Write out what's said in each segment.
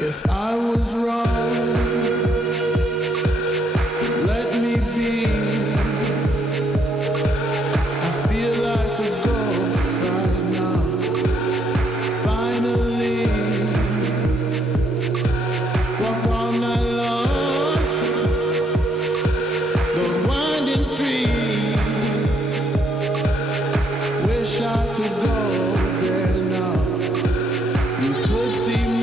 If I was wrong, let me be. I feel like a ghost right now. Finally, walk all night long. Those winding streets. Wish I could go there now. You could see me.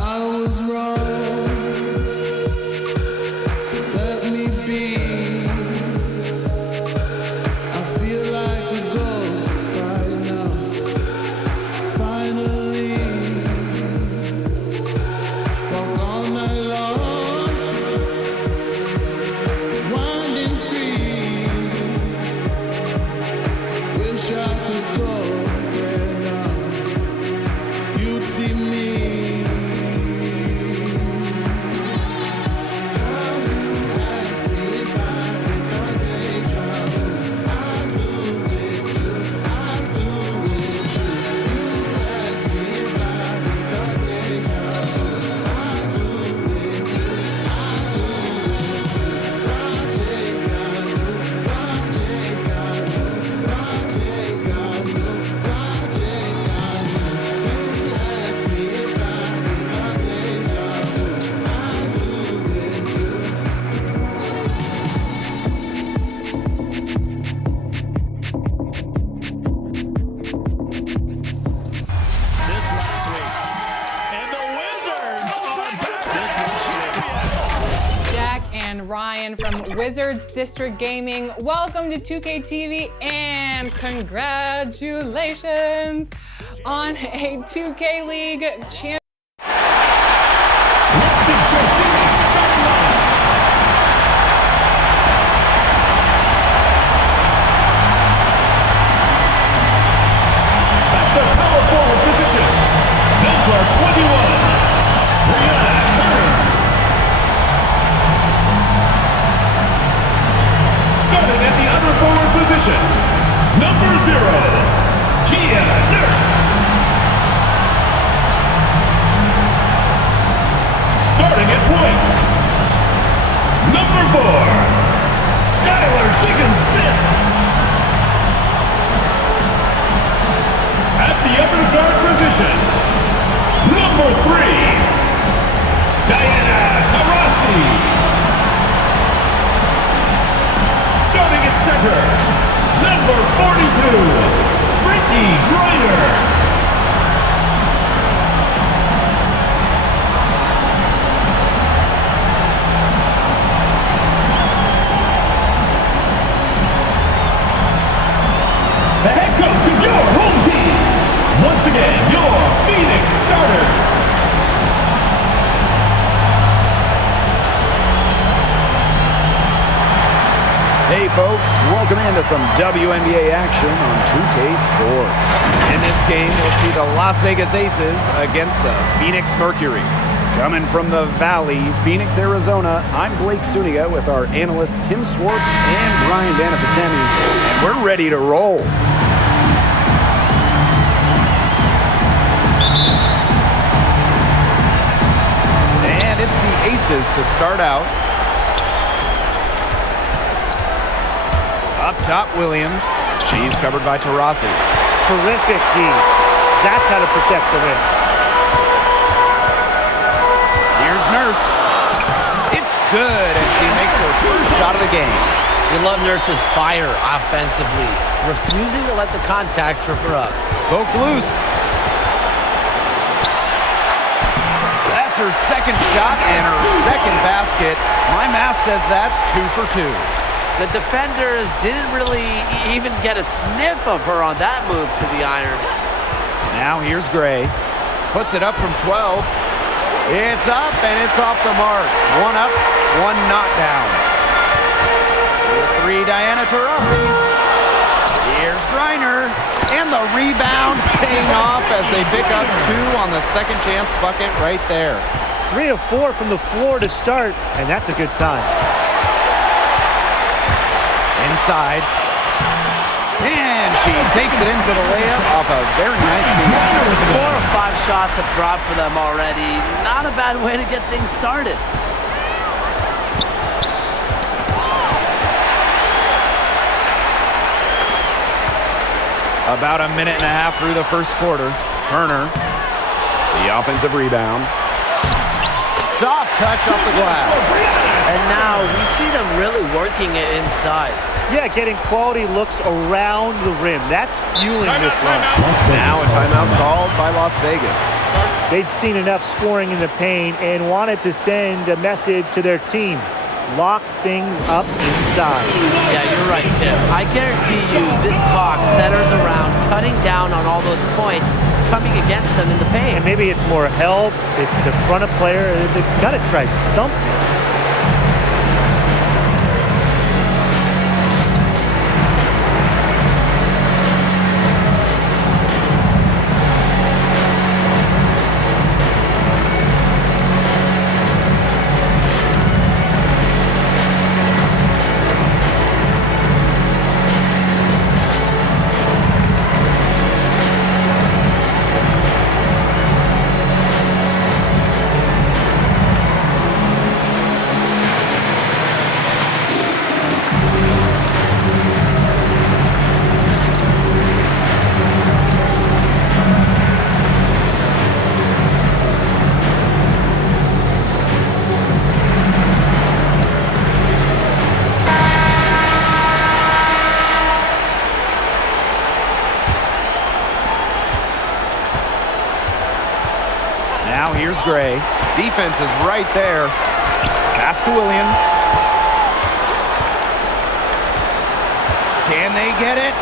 I was wrong. Let me be. I feel like a ghost right now. Finally, walk all night long. Winding streets. Wish I could go there now. You'd see me. Ryan from Wizards District Gaming. Welcome to 2K TV and congratulations on a 2K League champion. Let's get your Phoenix starting line. At the power forward position, number 21, Brianna Turner. Starting at the other forward position, number 0, Kia Nurse. Starting at point, number 4, Skylar Diggins-Smith. At the other guard position, number 3, Diana Taurasi. Starting at center, number 42, Brittany Griner. The head coach of your home team. Once again, your Phoenix starters. Hey folks, welcome into some WNBA action on 2K Sports. In this game, we'll see the Las Vegas Aces against the Phoenix Mercury. Coming from the Valley, Phoenix, Arizona, I'm Blake Suniga with our analysts Tim Swartz and Brian Banafitemi, and we're ready to roll. aces to start out. Up top, Williams. She's covered by Taurasi. Terrific D. That's how to protect the rim. Here's Nurse. It's good, and she makes her first shot of the game. You love Nurse's fire offensively, refusing to let the contact trip her up. Poke loose. That's her second shot and her second basket. My math says that's 2 for 2. The defenders didn't really even get a sniff of her on that move to the iron. Now here's Gray. Puts it up from 12. It's up and it's off the mark. One up, one not down. 3, Diana Taurasi. Here's Griner. And the rebound paying off as they pick up 2 on the second chance bucket right there. 3 of 4 from the floor to start, and that's a good sign. Inside. And she takes it in for the layup off a very nice move. 4 or 5 shots have dropped for them already. Not a bad way to get things started. About a minute and a half through the first quarter. Turner, the offensive rebound. Soft touch off the glass. And now we see them really working it inside. Yeah, getting quality looks around the rim. That's fueling this run. Now a timeout called by Las Vegas. They'd seen enough scoring in the paint and wanted to send a message to their team. Lock things up inside. Yeah, you're right, Tim. I guarantee you this talk centers around cutting down on all those points coming against them in the paint. And maybe it's more help. It's the front of player. They've got to try something. Now here's Gray. Defense is right there. Pass to Williams. Can they get it?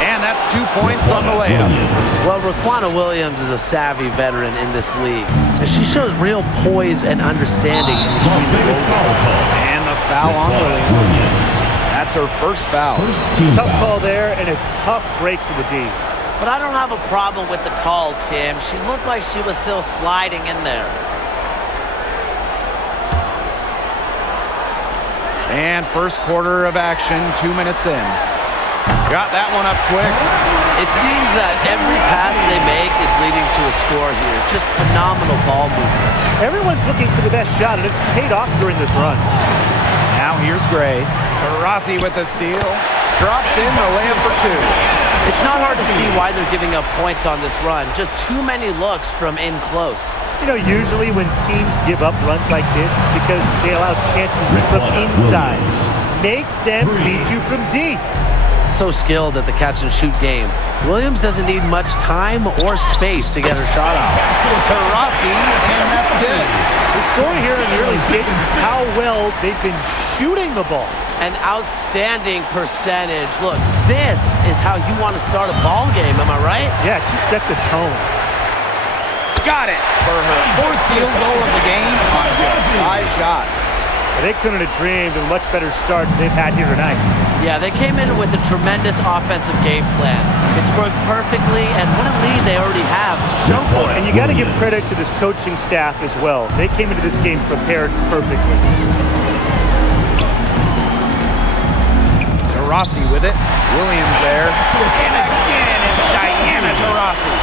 And that's 2 points on the layup. Well, Raquana Williams is a savvy veteran in this league, and she shows real poise and understanding in this game. And the foul on Williams. That's her first foul. Tough call there and a tough break for the D. But I don't have a problem with the call, Tim. She looked like she was still sliding in there. And first quarter of action, 2 minutes in. Got that one up quick. It seems that every pass they make is leading to a score here. Just phenomenal ball movement. Everyone's looking for the best shot, and it's paid off during this run. Now here's Gray. Taurasi with the steal. Drops in the layup for 2. It's not hard to see why they're giving up points on this run. Just too many looks from in close. You know, usually when teams give up runs like this, it's because they allow chances from inside. Make them beat you from deep. So skilled at the catch-and-shoot game. Williams doesn't need much time or space to get her shot off. Taurasi, and that's it. The story here in the early stages is how well they've been shooting the ball. An outstanding percentage. Look, this is how you want to start a ball game, am I right? Yeah, it just sets a tone. Got it for her fourth field goal of the game on just 5 shots. They couldn't have dreamed of a much better start than they've had here tonight. Yeah, they came in with a tremendous offensive game plan. It's worked perfectly, and what a lead they already have to show for it. And you got to give credit to this coaching staff as well. They came into this game prepared perfectly. Taurasi with it. Williams there. And again, it's Diana Taurasi.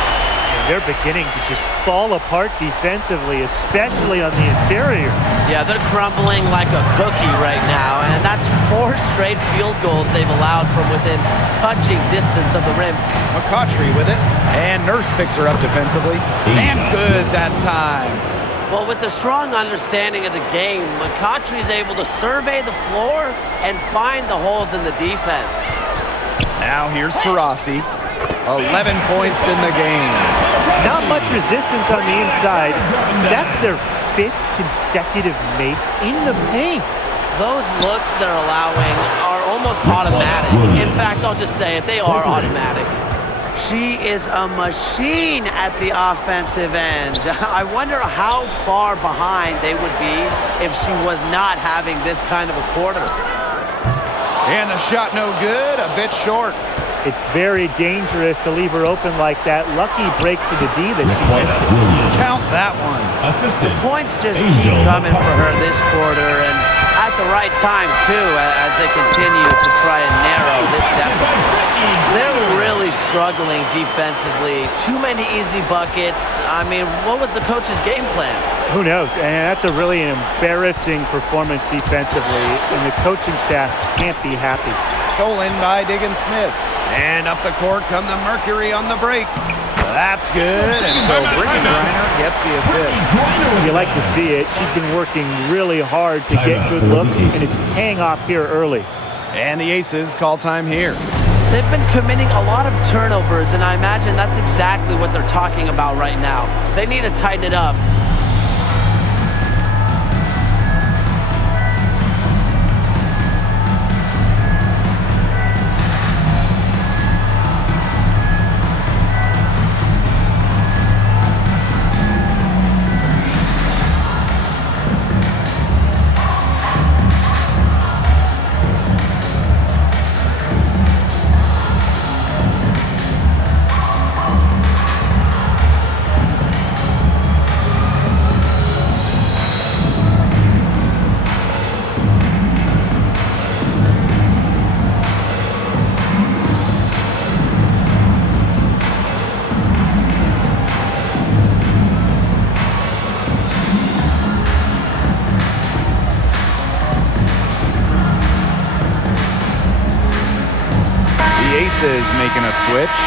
They're beginning to just fall apart defensively, especially on the interior. Yeah, they're crumbling like a cookie right now, and that's 4 straight field goals they've allowed from within touching distance of the rim. McCautry with it, and Nurse picks her up defensively. And good that time. Well, with a strong understanding of the game, McCautry's able to survey the floor and find the holes in the defense. Now here's Taurasi. 11 points in the game. Not much resistance on the inside. That's their 5th consecutive make in the paint. Those looks they're allowing are almost automatic. In fact, I'll just say it, they are automatic. She is a machine at the offensive end. I wonder how far behind they would be if she was not having this kind of a quarter. And the shot no good, a bit short. It's very dangerous to leave her open like that. Lucky break for the D that she missed it. Count that one. Assistant. Points just keep Angel coming for her McCautry. this quarter, and at the right time, too, as they continue to try and narrow this deficit. They're really struggling defensively. Too many easy buckets. I mean, what was the coach's game plan? Who knows? And that's a really embarrassing performance defensively, and the coaching staff can't be happy. Stolen by Diggins-Smith. And up the court come the Mercury on the break. That's good, and so Brittany Griner gets the assist. You like to see it. She's been working really hard to get good looks, and it's paying off here early. And the Aces call time here. They've been committing a lot of turnovers, and I imagine that's exactly what they're talking about right now. They need to tighten it up. Aces making a switch.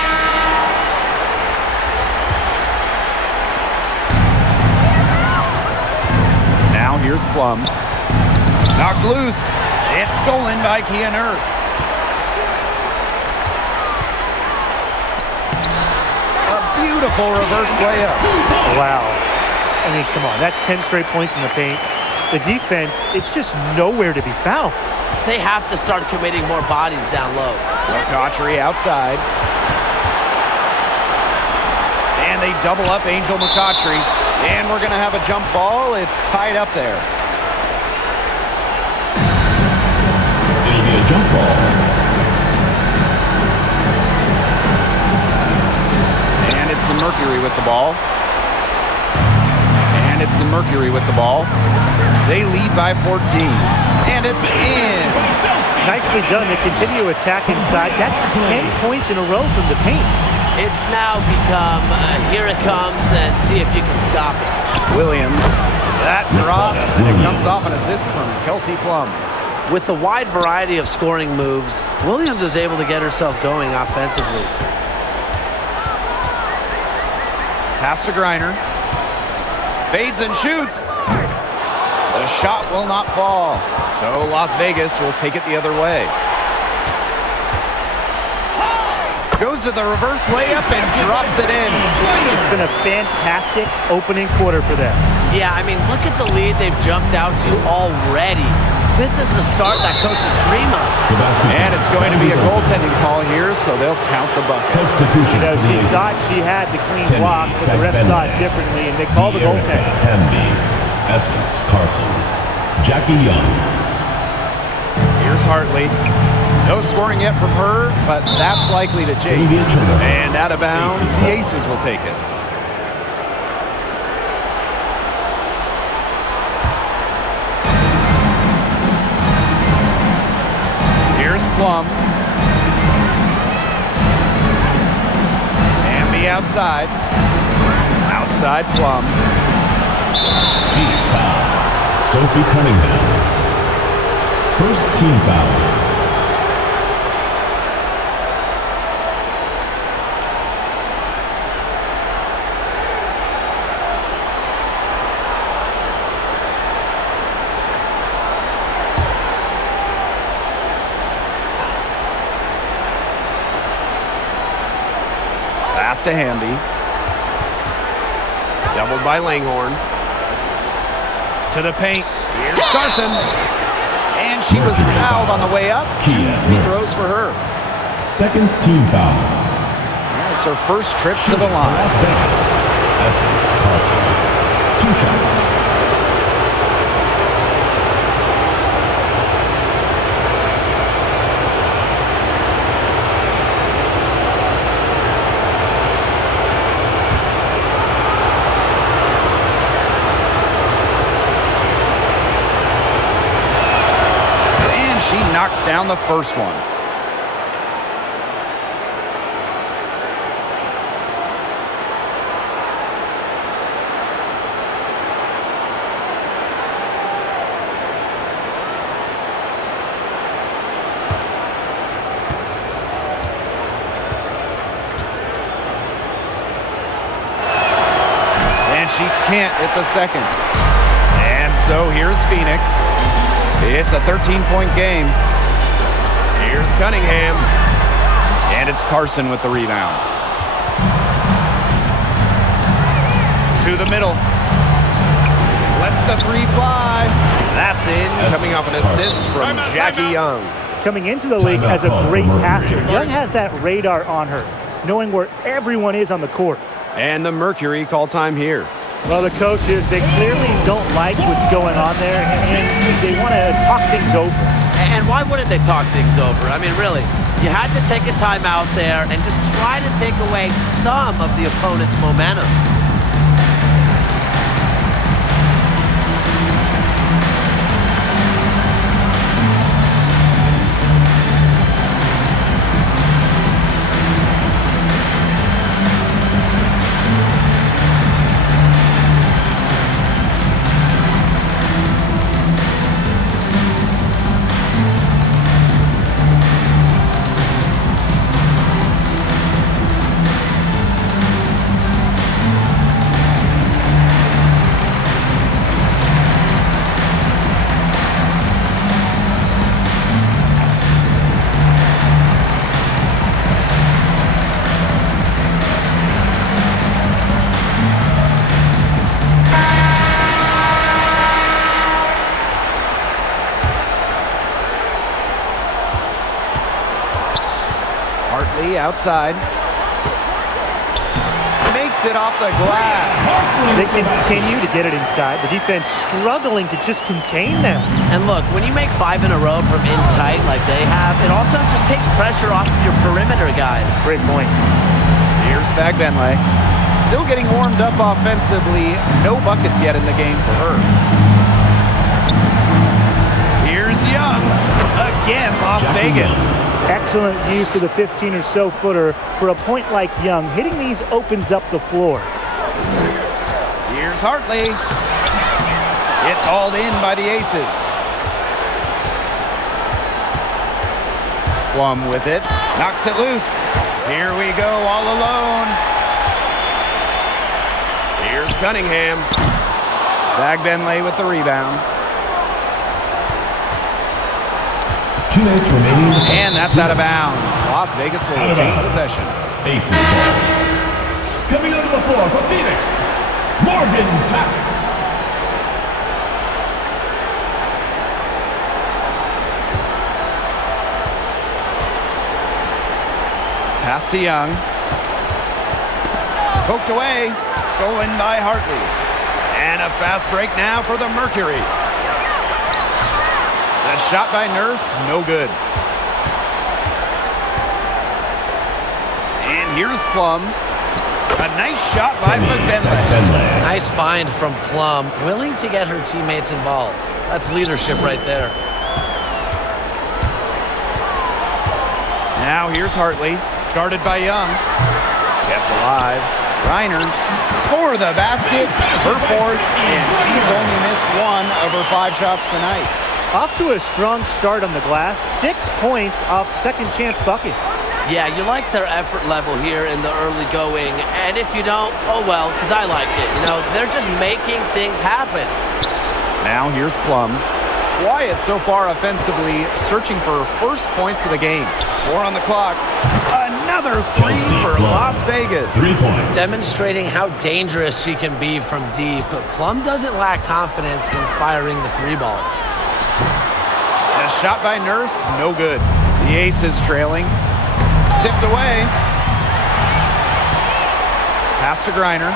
Now here's Plum. Knocked loose. It's stolen by Kia Nurse. A beautiful reverse layup. Wow. I mean, come on. That's 10 straight points in the paint. The defense, it's just nowhere to be found. They have to start committing more bodies down low. McCautry outside. And they double up Angel McCautry. And we're going to have a jump ball. It's tied up there. It'll be a jump ball. And it's the Mercury with the ball. And it's the Mercury with the ball. They lead by 14. And it's in. Nicely done. They continue to attack inside. That's 10 points in a row from the paint. It's now become, here it comes, and see if you can stop it. Williams. That drops, and it comes off an assist from Kelsey Plum. With the wide variety of scoring moves, Williams is able to get herself going offensively. Pass to Griner. Fades and shoots. The shot will not fall. So Las Vegas will take it the other way. Goes to the reverse layup and drops it in. It's been a fantastic opening quarter for them. Yeah, I mean, look at the lead they've jumped out to already. This is the start that coaches dream of. And it's going to be a goaltending call here, so they'll count the bucket. Substitution. You know, she thought she had the clean block, but the ref thought differently, and they called the goaltending. Canby, Essence Carson, Jackie Young. Here's Hartley. No scoring yet from her, but that's likely to change. Maybe a turnover. And out of bounds, Aces the ball. Aces will take it. Here's Plum. And the outside. side, Plum. Phoenix foul. Sophie Cunningham. First team foul. Pass to Hamby. Doubled by Langhorne. To the paint. Here's Carson. And she was fouled on the way up. 2 free throws for her. Second team foul. It's her first trip to the line. Las Vegas. Essence Carson. 2 shots. Knocks down the first one. And she can't hit the second. And so here's Phoenix. It's a 13-point game. Here's Cunningham. And it's Carson with the rebound. To the middle. Lets the 3 fly. That's in. Coming off an assist from Jackie Young. Coming into the league as a great passer, Young has that radar on her, knowing where everyone is on the court. And the Mercury call time here. Well, the coaches, they clearly don't like what's going on there, and they want to talk things over. And why wouldn't they talk things over? I mean, really, you had to take a time out there and just try to take away some of the opponent's momentum. Outside. Makes it off the glass. They continue to get it inside. The defense struggling to just contain them. And look, when you make 5 in a row from in tight like they have, it also just takes pressure off of your perimeter guys. Great point. Here's Fagbenle. Still getting warmed up offensively. No buckets yet in the game for her. Here's Young. Again, Las Vegas. Excellent use of the 15 or so footer for a point like Young. Hitting these opens up the floor. Here's Hartley. It's hauled in by the Aces. Plum with it. Knocks it loose. Here we go, all alone. Here's Cunningham. Fagbenle with the rebound. 2 minutes remaining. And that's out of bounds. Las Vegas will retain possession. Aces ball. Coming onto the floor for Phoenix, Morgan Tuck. Pass to Young. Poked away. Stolen by Hartley. And a fast break now for the Mercury. A shot by Nurse, no good. And here's Plum. A nice shot by Fagbenle. Nice find from Plum, willing to get her teammates involved. That's leadership right there. Now here's Hartley, guarded by Young. Kept alive. Reiner for the basket, her fourth, and she's only missed 1 of her 5 shots tonight. Off to a strong start on the glass, 6 points off second chance buckets. Yeah, you like their effort level here in the early going, and if you don't, oh well, because I like it. You know, they're just making things happen. Now here's Plum. Wyatt so far offensively searching for her first points of the game. 4 on the clock. Another 3 for Las Vegas. 3 points. Demonstrating how dangerous she can be from deep. But Plum doesn't lack confidence in firing the 3-ball. A shot by Nurse, no good. The Aces trailing. Tipped away. Pass to Griner.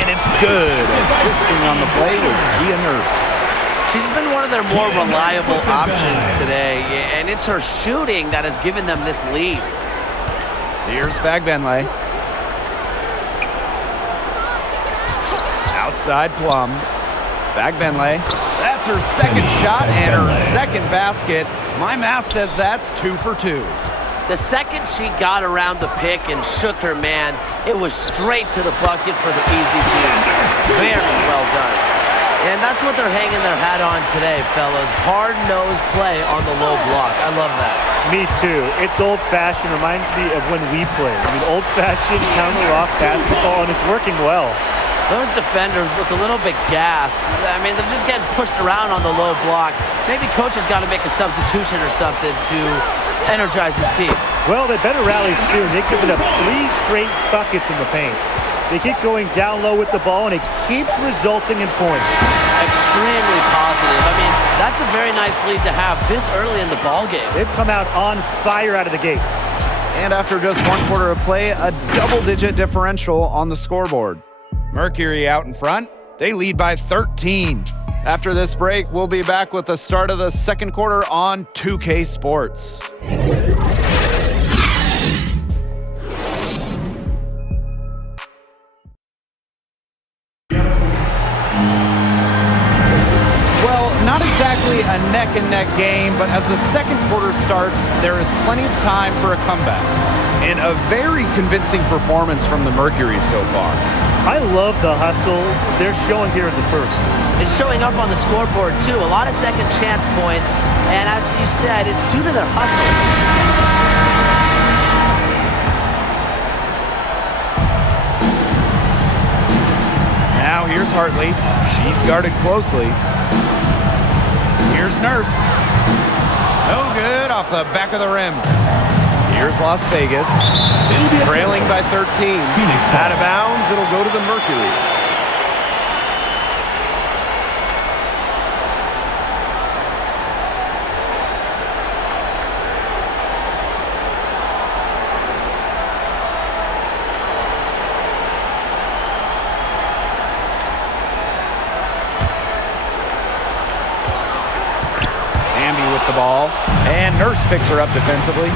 And it's good. Assisting on the play was Kia Nurse. She's been one of their more reliable options today, and it's her shooting that has given them this lead. Here's Fagbenle. Outside Plum. Fagbenle. That's her second shot and her second basket. My math says that's 2 for 2. The second she got around the pick and shook her man, it was straight to the bucket for the easy juice. Very well done. And that's what they're hanging their hat on today, fellas. Hard-nosed play on the low block. I love that. Me too. It's old-fashioned. Reminds me of when we played. I mean, old-fashioned counter-off basketball, and it's working well. Those defenders look a little bit gassed. I mean, they're just getting pushed around on the low block. Maybe coach has got to make a substitution or something to energize his team. Well, they better rally soon. They've given up 3 straight buckets in the paint. They keep going down low with the ball, and it keeps resulting in points. Extremely positive. I mean, that's a very nice lead to have this early in the ball game. They've come out on fire out of the gates. And after just 1 quarter of play, a double-digit differential on the scoreboard. Mercury out in front. They lead by 13. After this break, we'll be back with the start of the second quarter on 2K Sports. Not exactly a neck-and-neck game, but as the second quarter starts, there is plenty of time for a comeback. And a very convincing performance from the Mercury so far. I love the hustle they're showing here in the first. It's showing up on the scoreboard, too. A lot of second chance points. And as you said, it's due to their hustle. Now here's Hartley. She's guarded closely. Here's Nurse. No good off the back of the rim. Here's Las Vegas. Trailing by 13. Phoenix Out of bounds, it'll go to the Mercury. With the ball, and Nurse picks her up defensively.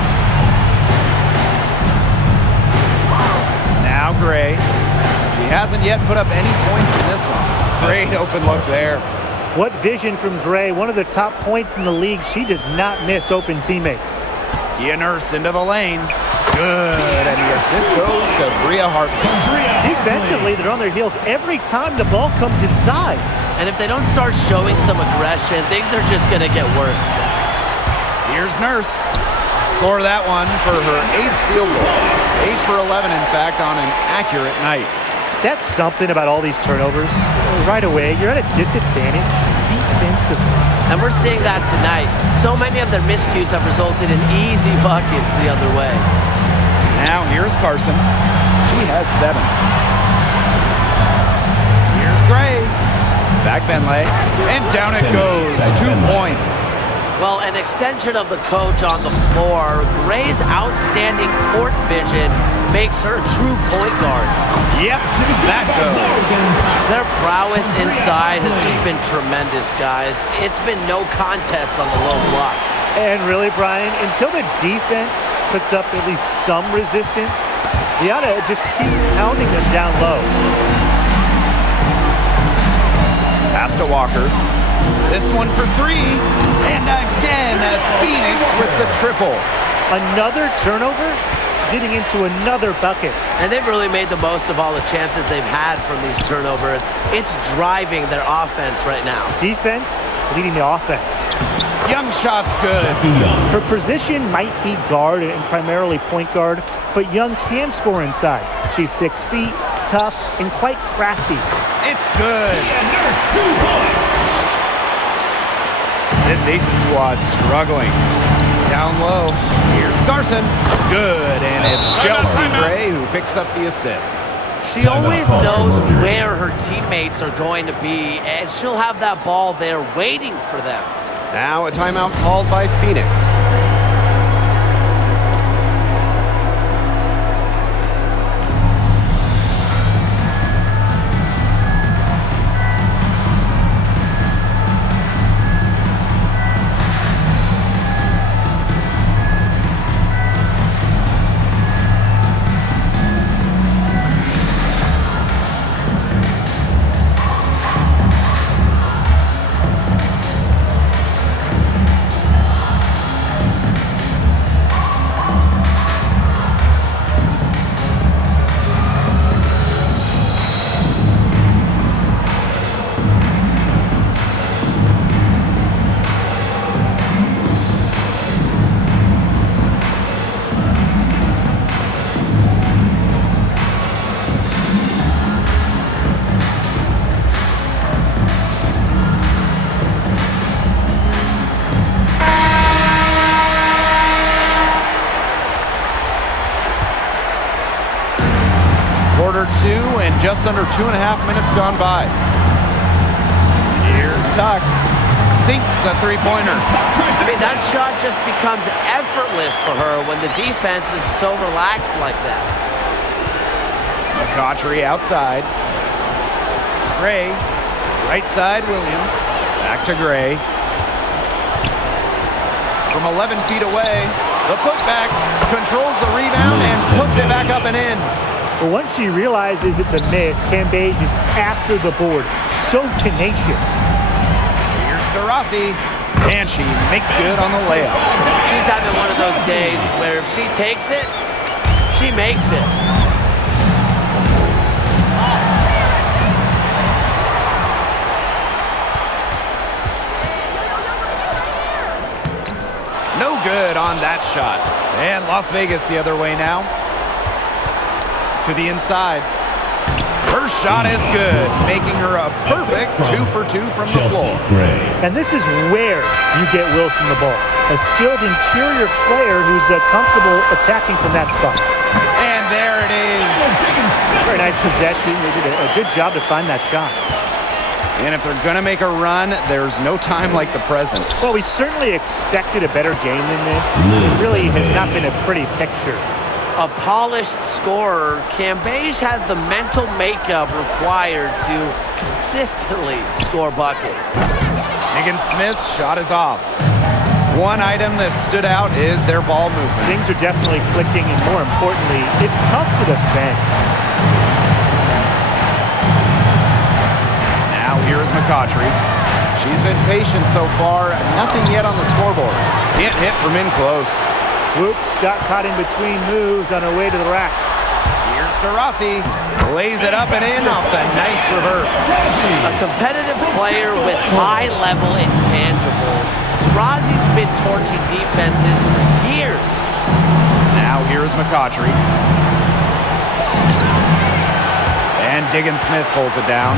Now Gray. She hasn't yet put up any points in this one. Great open look there. What vision from Gray, one of the top points in the league. She does not miss open teammates. Kia Nurse into the lane. Good, and the assist goes to Bria Hartley. Defensively, they're on their heels every time the ball comes inside. And if they don't start showing some aggression, things are just going to get worse. Here's Nurse. Score that one for her 8th field goal. 8 for 11, in fact, on an accurate night. That's something about all these turnovers. Right away, you're at a disadvantage defensively. And we're seeing that tonight. So many of their miscues have resulted in easy buckets the other way. Now here's Carson. She has 7. Here's Gray. Back Benlay. And down it goes. 2 points. Well, an extension of the coach on the floor. Gray's outstanding court vision makes her a true point guard. Yep, that goes. Their prowess inside has just been tremendous, guys. It's been no contest on the low block. And really, Brian, until the defense puts up at least some resistance, they ought to just keep pounding them down low. Pass to Walker. This one for 3. And again, Phoenix with the triple. Another turnover? getting into another bucket. And they've really made the most of all the chances they've had from these turnovers. It's driving their offense right now. Defense leading the offense. Young shot's good. Her position might be guard and primarily point guard, but Young can score inside. She's 6 feet, tough, and quite crafty. It's good. Nurse, 2 points. This Aces squad struggling. Down low. Here's Garson. Good, and it's Chelsea Gray who picks up the assist. She always knows where her teammates are going to be, and she'll have that ball there waiting for them. Now a timeout called by Phoenix. Quarter 2 and just under 2.5 minutes gone by. Here's Tuck. Sinks the three-pointer. I mean, that shot just becomes effortless for her when the defense is so relaxed like that. McCautry outside. Gray. Right side, Williams. Back to Gray. From 11 feet away, the putback controls the rebound and puts it back up and in. But once she realizes it's a miss, Cambage is after the board. So tenacious. Here's to Rossi, and she makes good on the layup. She's having one of those days where if she takes it, she makes it. No good on that shot. And Las Vegas the other way now. To the inside. Her shot is good, making her a perfect 2 for 2 from the floor. And this is where you get Wilson the ball. A skilled interior player who's comfortable attacking from that spot. And there it is. Very nice possession. They did a good job to find that shot. And if they're going to make a run, there's no time like the present. Well, we certainly expected a better game than this. It really has not been a pretty picture. A polished scorer, Cambage has the mental makeup required to consistently score buckets. Diggins-Smith's shot is off. One item that stood out is their ball movement. Things are definitely clicking, and more importantly, it's tough to defend. Now here's McCautry. She's been patient so far. Nothing yet on the scoreboard. Can't hit from in close. Whoops, got caught in between moves on her way to the rack. Here's to Rossi. Lays it up and in off the nice reverse. A competitive player with high-level intangibles. Rossi's been torching defenses for years. Now here's McCautry. And Diggins-Smith pulls it down.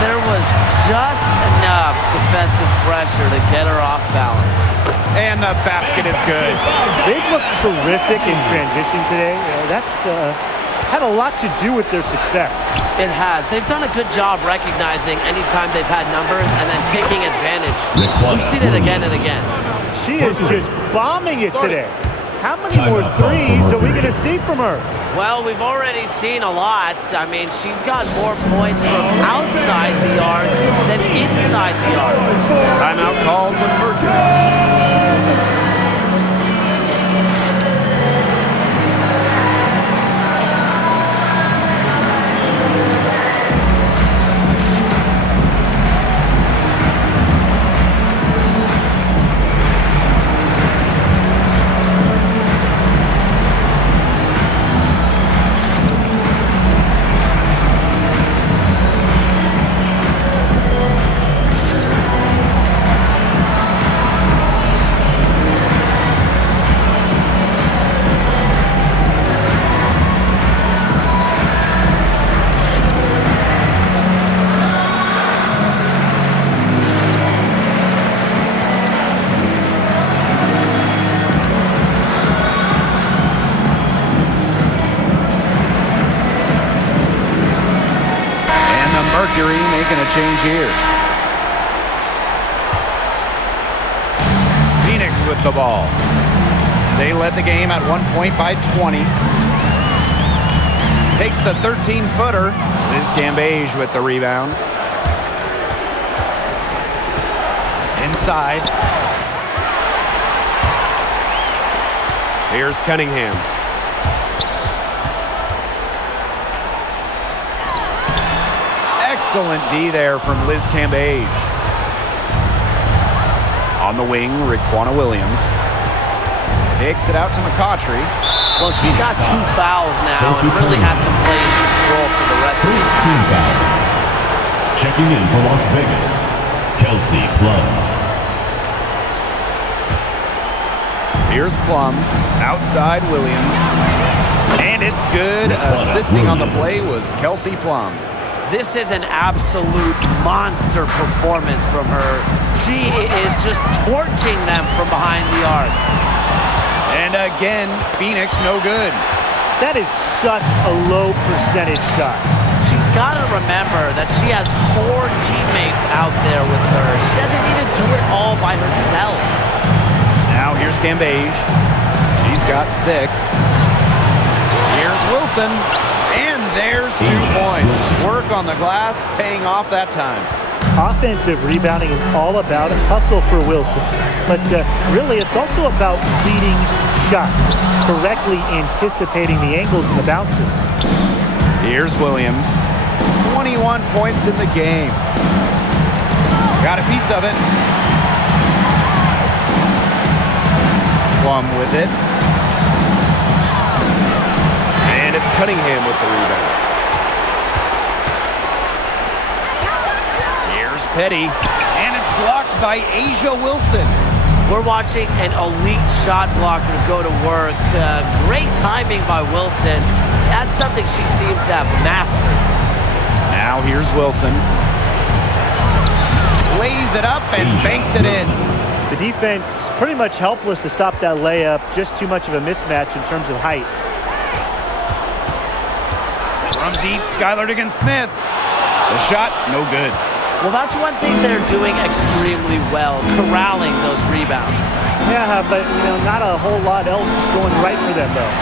There was just enough defensive pressure to get her off balance. And the basket is good. They've looked terrific in transition today. That's had a lot to do with their success. It has. They've done a good job recognizing anytime they've had numbers and then taking advantage. We've seen it again and again. She is just bombing it today. How many more threes are we going to see from her? Well, we've already seen a lot. I mean, she's got more points from outside the arc than inside the arc. Timeout called with Mercury. making a change here. Phoenix with the ball. They led the game at one point by 20. Takes the 13-footer. Liz Cambage with the rebound. Inside. Here's Cunningham. Excellent D there from Liz Cambage. On the wing, Raquana Williams. Kicks it out to McCautry. Well, she's got 2 fouls now and really has to play in control for the rest of the First team foul. Checking in for Las Vegas, Kelsey Plum. Here's Plum. Outside Williams. And it's good. Assisting on the play was Kelsey Plum. This is an absolute monster performance from her. She is just torching them from behind the arc. And again, Phoenix no good. That is such a low percentage shot. She's got to remember that she has 4 teammates out there with her. She doesn't need to do it all by herself. Now here's Cambage. She's got 6. Here's Wilson. And there's 2 points. Work on the glass, paying off that time. Offensive rebounding is all about a hustle for Wilson. But really, it's also about reading shots, correctly anticipating the angles and the bounces. Here's Williams. 21 points in the game. Got a piece of it. Plum with it. And it's Cunningham with the rebound. Here's Petty. And it's blocked by Asia Wilson. We're watching an elite shot blocker go to work. Great timing by Wilson. That's something she seems to have mastered. Now here's Wilson. Lays it up and banks it in. The defense pretty much helpless to stop that layup. Just too much of a mismatch in terms of height. From deep, Skylar Diggins-Smith. The shot, no good. Well, that's one thing they're doing extremely well, corralling those rebounds. Yeah, but not a whole lot else going right for them though.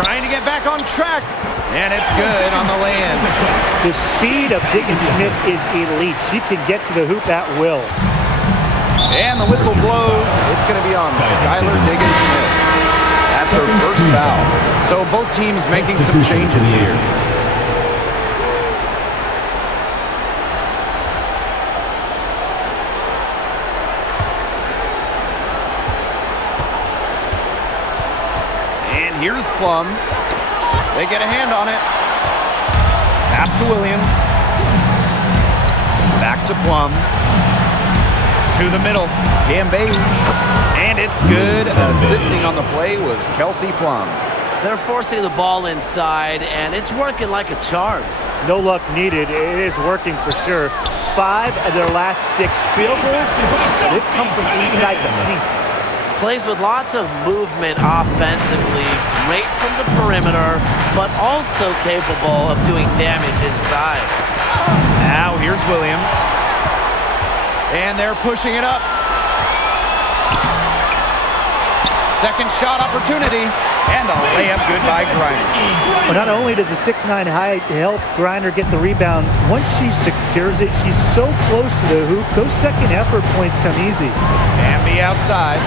Trying to get back on track. And it's good on the lay-in. The speed of Diggins-Smith is elite. She can get to the hoop at will. And the whistle blows. It's going to be on Skylar Diggins-Smith. That's her first foul. So both teams making some changes here. And here's Plum. They get a hand on it. Pass to Williams. Back to Plum. To the middle. Cambage. And it's good. Assisting on the play was Kelsey Plum. They're forcing the ball inside, and it's working like a charm. No luck needed. It is working for sure. 5 of their last 6 field goals, they've come from inside the paint. Plays with lots of movement offensively, great from the perimeter, but also capable of doing damage inside. Now here's Williams. And they're pushing it up. Second shot opportunity. And a layup good by Griner. Well, not only does the 6'9" height help Griner get the rebound, once she secures it, she's so close to the hoop, those second effort points come easy. Amby outside.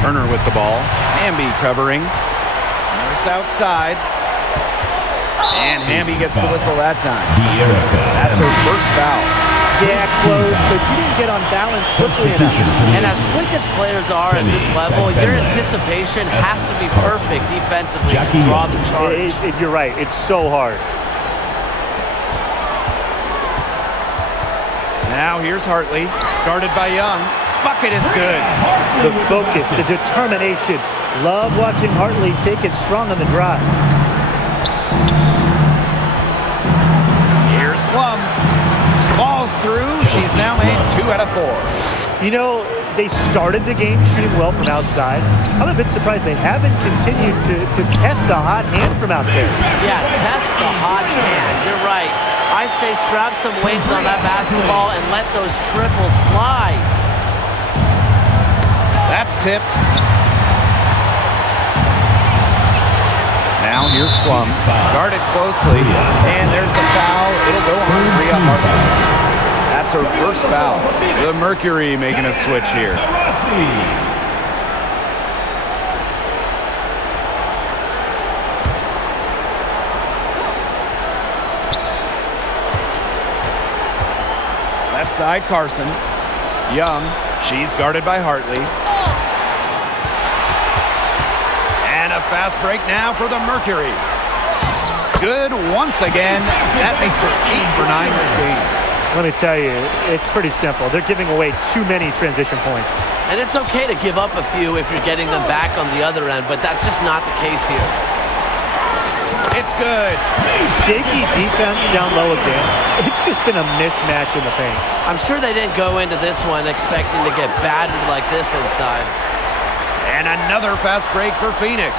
Turner with the ball. Amby covering. Nurse outside. And Hamby gets the whistle that time. That's her first foul. Yeah, close, but you didn't get on balance quickly enough. And as quick as players are at this level, your anticipation has to be perfect defensively to draw the charge. You're right, it's so hard. Now here's Hartley, guarded by Young. Bucket is good. The focus, the determination. Love watching Hartley take it strong on the drive. Here's Plum. Falls through. She's now made 2 out of 4. You know, they started the game shooting well from outside. I'm a bit surprised they haven't continued to test the hot hand from out there. Yeah, test the hot hand. You're right. I say strap some wings on that basketball and let those triples fly. That's tipped. Now here's Plum. Guarded closely. And there's the foul. It'll go on 3 on Martin. That's her first foul. The Mercury making a switch here. Left side, Carson. Young. She's guarded by Hartley. And a fast break now for the Mercury. Good once again. That makes her 8 for 9 this game. Let me tell you, it's pretty simple. They're giving away too many transition points. And it's okay to give up a few if you're getting them back on the other end, but that's just not the case here. It's good. Shaky defense down low again. It's just been a mismatch in the paint. I'm sure they didn't go into this one expecting to get battered like this inside. And another fast break for Phoenix.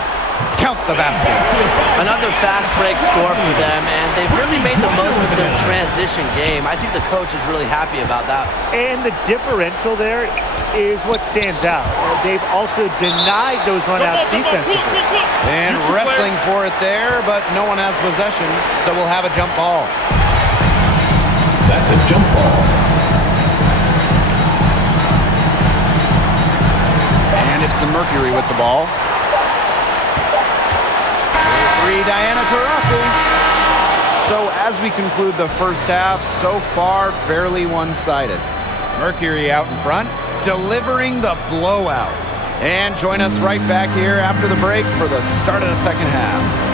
Count the baskets. Another fast break score for them, and they've really made the most of their transition game. I think the coach is really happy about that. And the differential there is what stands out. They've also denied those runouts defensively. And wrestling for it there, but no one has possession, so we'll have a jump ball. That's a jump ball. And it's the Mercury with the ball. Diana Taurasi. So as we conclude the first half, so far fairly one-sided. Mercury out in front, delivering the blowout. And join us right back here after the break for the start of the second half.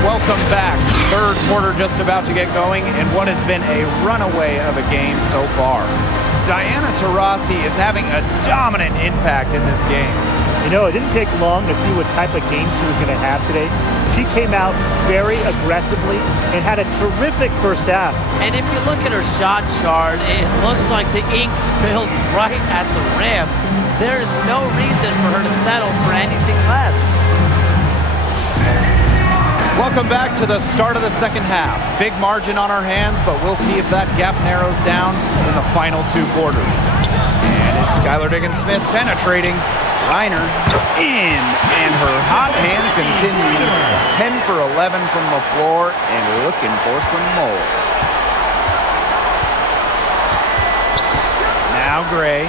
Welcome back. Third quarter just about to get going in what has been a runaway of a game so far. Diana Taurasi is having a dominant impact in this game. You know, it didn't take long to see what type of game she was going to have today. She came out very aggressively and had a terrific first half. And if you look at her shot chart, it looks like the ink spilled right at the rim. There is no reason for her to settle for anything less. Welcome back to the start of the second half. Big margin on our hands, but we'll see if that gap narrows down in the final 2 quarters. And it's Skylar Diggins-Smith penetrating. Reiner in, and her hot hand continues. 10 for 11 from the floor and looking for some more. Now Gray.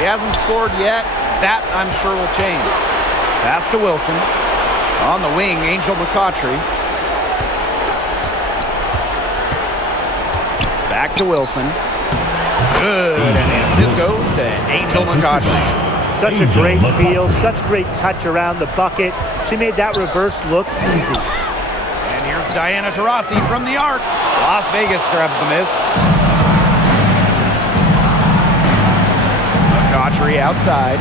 She hasn't scored yet. That, I'm sure, will change. Pass to Wilson. On the wing, Angel McCautry. Back to Wilson. Good. And the assist goes to Angel McCautry. Such a great feel, such great touch around the bucket. She made that reverse look easy. And here's Diana Taurasi from the arc. Las Vegas grabs the miss. McCautry outside.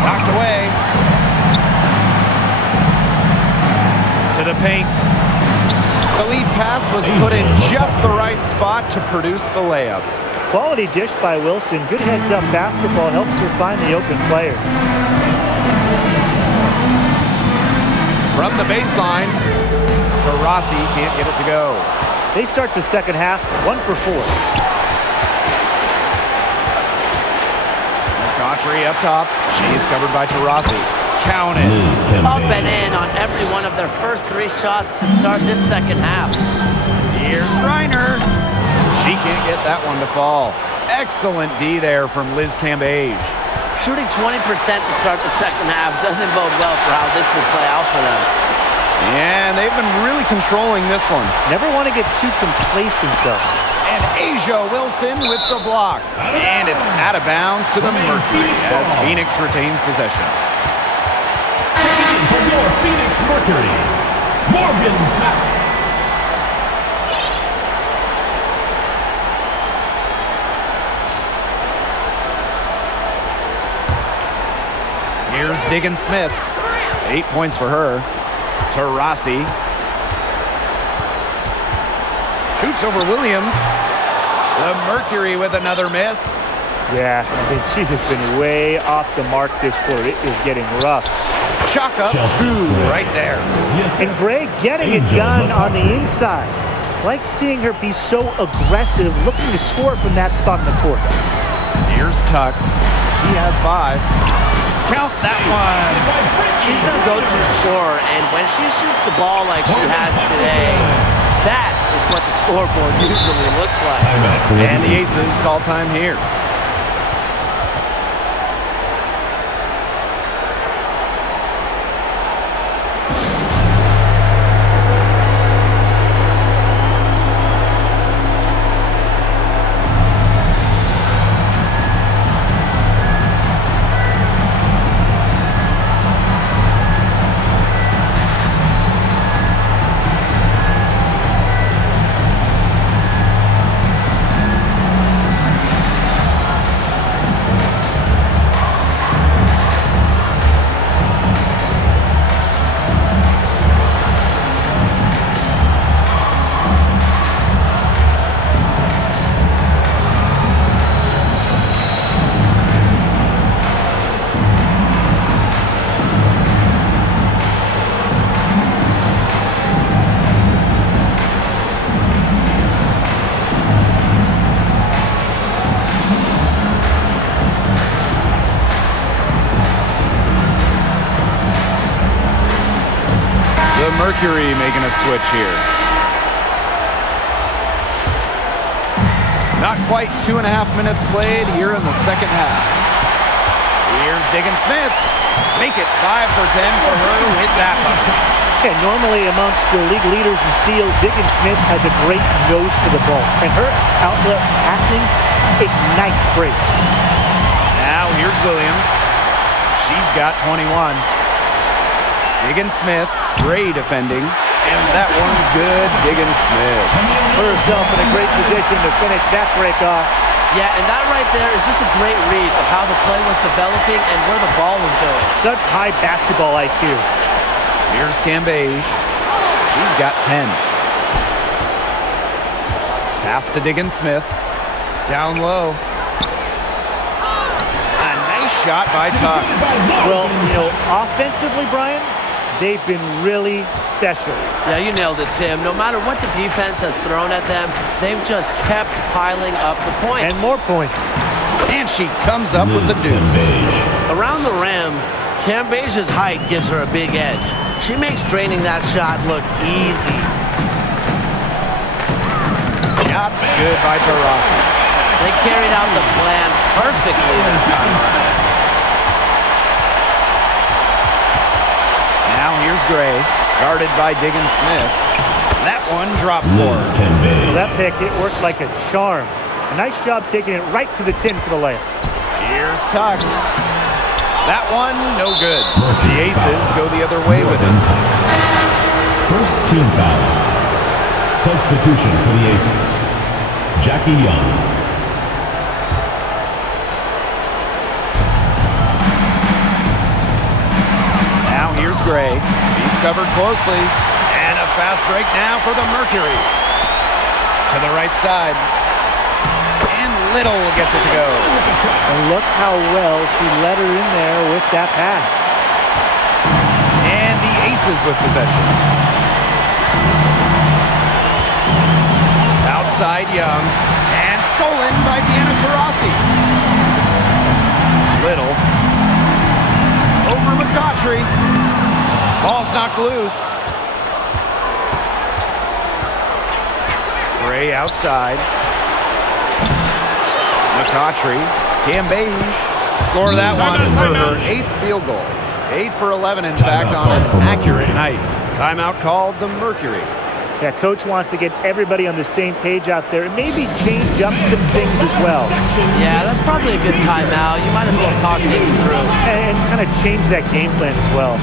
Knocked away. To the paint. The lead pass was put in just the right spot to produce the layup. Quality dish by Wilson. Good heads-up basketball helps her find the open player. From the baseline, Taurasi can't get it to go. They start the second half 1 for 4. McCautry up top. She's covered by Taurasi. Counted. Up and in on every one of their first 3 shots to start this second half. Here's Reiner. She can't get that one to fall. Excellent D there from Liz Cambage. Shooting 20% to start the second half doesn't bode well for how this will play out for them. And they've been really controlling this one. Never want to get too complacent, though. And Asia Wilson with the block. And it's out of bounds to the Mercury as Phoenix retains possession. Checking in for your Phoenix Mercury, Morgan Tuck. Here's Diggins-Smith. 8 points for her. Taurasi. Shoots over Williams. The Mercury with another miss. Yeah, I think she has been way off the mark this quarter. It is getting rough. Chalk up two right there. And Gray getting it done on the inside. Like seeing her be so aggressive, looking to score from that spot in the court. Here's Tuck. He has 5. Count that one. She's their go-to scorer, and when she shoots the ball like she has today, that is what the scoreboard usually looks like. And the Aces call time here. The Mercury making a switch here. Not quite 2.5 minutes played here in the second half. Here's Diggins-Smith. Make it 5 for 10 for her with that one. Yeah, normally amongst the league leaders in steals, Diggins-Smith has a great nose for the ball. And her outlet passing ignites breaks. Now here's Williams. She's got 21. Diggins-Smith, Gray defending. And that one's good, Diggins-Smith. Put herself in a great position to finish that break off. Yeah, and that right there is just a great read of how the play was developing and where the ball was going. Such high basketball IQ. Here's Cambage. She's got 10. Pass to Diggins-Smith. Down low. A nice shot by Tuck. Well, you know, offensively, Brian, they've been really special. Yeah, you nailed it, Tim. No matter what the defense has thrown at them, they've just kept piling up the points. And more points. And she comes up with the deuce. Around the rim, Cambage's height gives her a big edge. She makes draining that shot look easy. Shots good by Taurasi. They carried out the plan perfectly that time. Now here's Gray, guarded by Diggins-Smith. That one drops for her. Well, that pick, it worked like a charm. A nice job taking it right to the tin for the layup. Here's Tuck. That one, no good. The Aces go the other way with it. First team foul. Substitution for the Aces. Jackie Young. Now here's Gray. He's covered closely. And a fast break now for the Mercury. To the right side. And Little gets it to go. And look how well she let her in there with that pass. And the Aces with possession. Outside Young. And stolen by Deanna Taurasi. Little. Over McCautry. Ball's knocked loose. Gray outside. McCautry. Cambage. Score that one for her 8th field goal. 8 for 11, in fact, on an accurate night. Timeout called the Mercury. Yeah, coach wants to get everybody on the same page out there and maybe change up some things as well. Yeah, that's probably a good timeout. You might as well talk things through. And kind of change that game plan as well.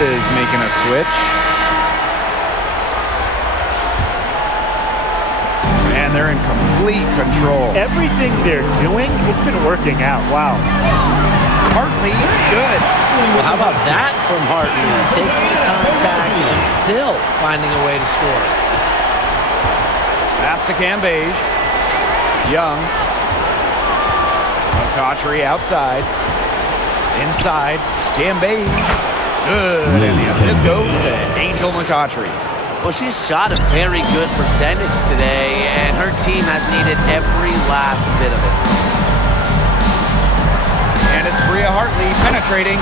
Is making a switch. And they're in complete control. Everything they're doing, it's been working out. Wow. Hartley, good. Well, how about that from Hartley? Taking the contact and still finding a way to score. Pass to Cambage. Young. McCautry outside. Inside. Cambage. Good, and the assist goes to Angel McCautry. Well, she's shot a very good percentage today, and her team has needed every last bit of it. And it's Bria Hartley penetrating,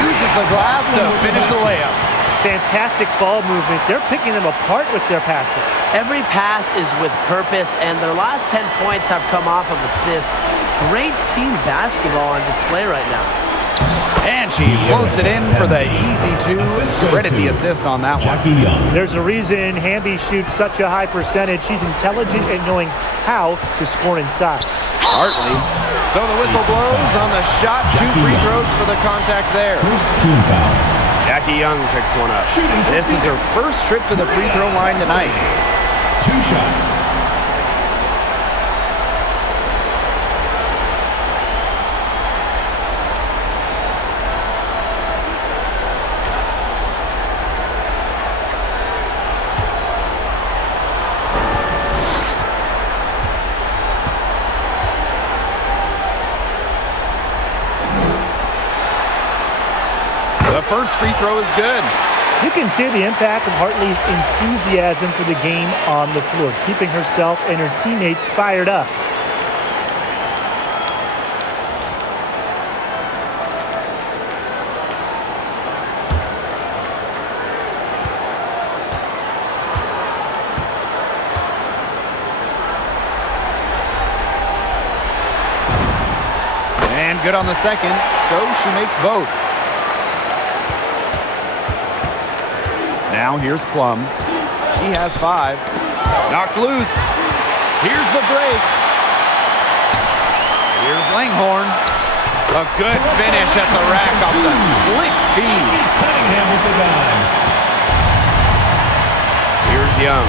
uses the glass to finish the layup. Fantastic ball movement. They're picking them apart with their passing. Every pass is with purpose, and their last 10 points have come off of assists. Great team basketball on display right now. And she floats it in for the easy two. Credit the assist on that one. There's a reason Hamby shoots such a high percentage. She's intelligent at knowing how to score inside. Hartley. So the whistle blows on the shot. 2 free throws for the contact there. First team foul. Jackie Young picks one up. This is her first trip to the free throw line tonight. 2 shots. The first free throw is good. You can see the impact of Hartley's enthusiasm for the game on the floor, keeping herself and her teammates fired up. And good on the second, so she makes both. Now here's Plum. She has 5. Knocked loose. Here's the break. Here's Langhorn. A good finish at the rack off the slick feed. Cunningham with the dime. Here's Young.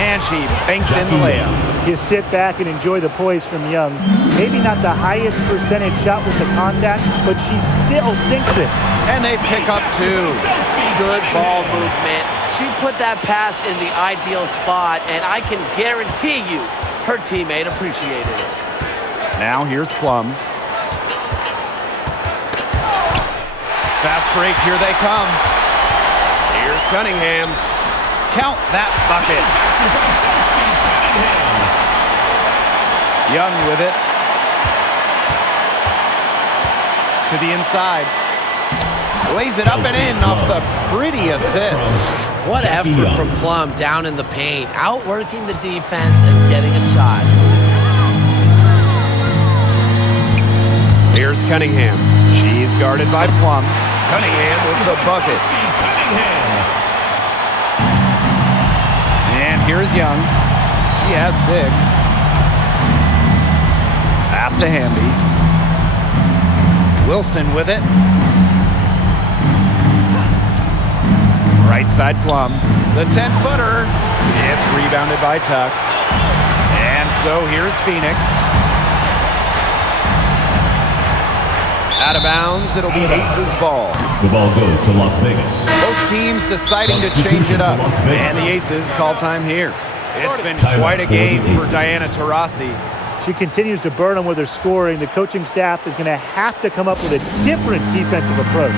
And she banks in the layup. You sit back and enjoy the poise from Young. Maybe not the highest percentage shot with the contact, but she still sinks it. And they pick up 2. Good ball movement. She put that pass in the ideal spot, and I can guarantee you her teammate appreciated it. Now here's Plum. Fast break, here they come. Here's Cunningham. Count that bucket. Young with it. To the inside. Lays it up and in off the pretty assist. What effort from Plum down in the paint, outworking the defense and getting a shot. Here's Cunningham. She's guarded by Plum. Cunningham with the bucket. And here's Young. She has 6. Pass to Hamby. Wilson with it. Right side Plum. The 10-footer. It's rebounded by Tuck. And so here's Phoenix. Out of bounds, it'll be Aces ball. The ball goes to Las Vegas. Both teams deciding to change it up. And the Aces call time here. It's been quite a game for Diana Taurasi. She continues to burn them with her scoring. The coaching staff is going to have to come up with a different defensive approach.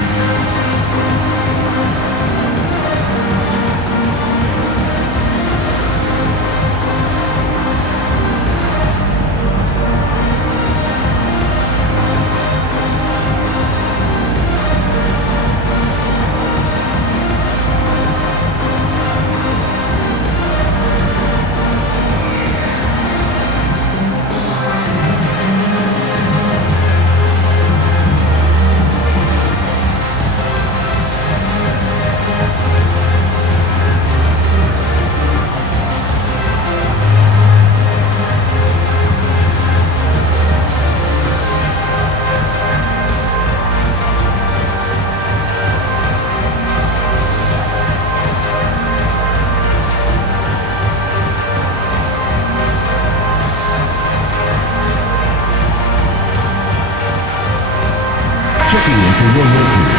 Checking in for your Mercury.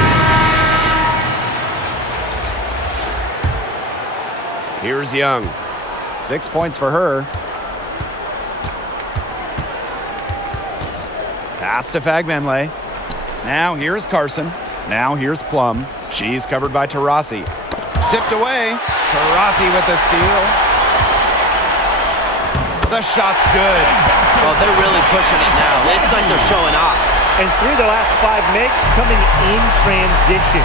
Here's Young. 6 points for her. Pass to Fagbenle. Now here's Carson. Now here's Plum. She's covered by Taurasi. Tipped away. Taurasi with the steal. The shot's good. Well, they're really pushing it now. It's like they're showing off. And through the last 5 makes, coming in transition.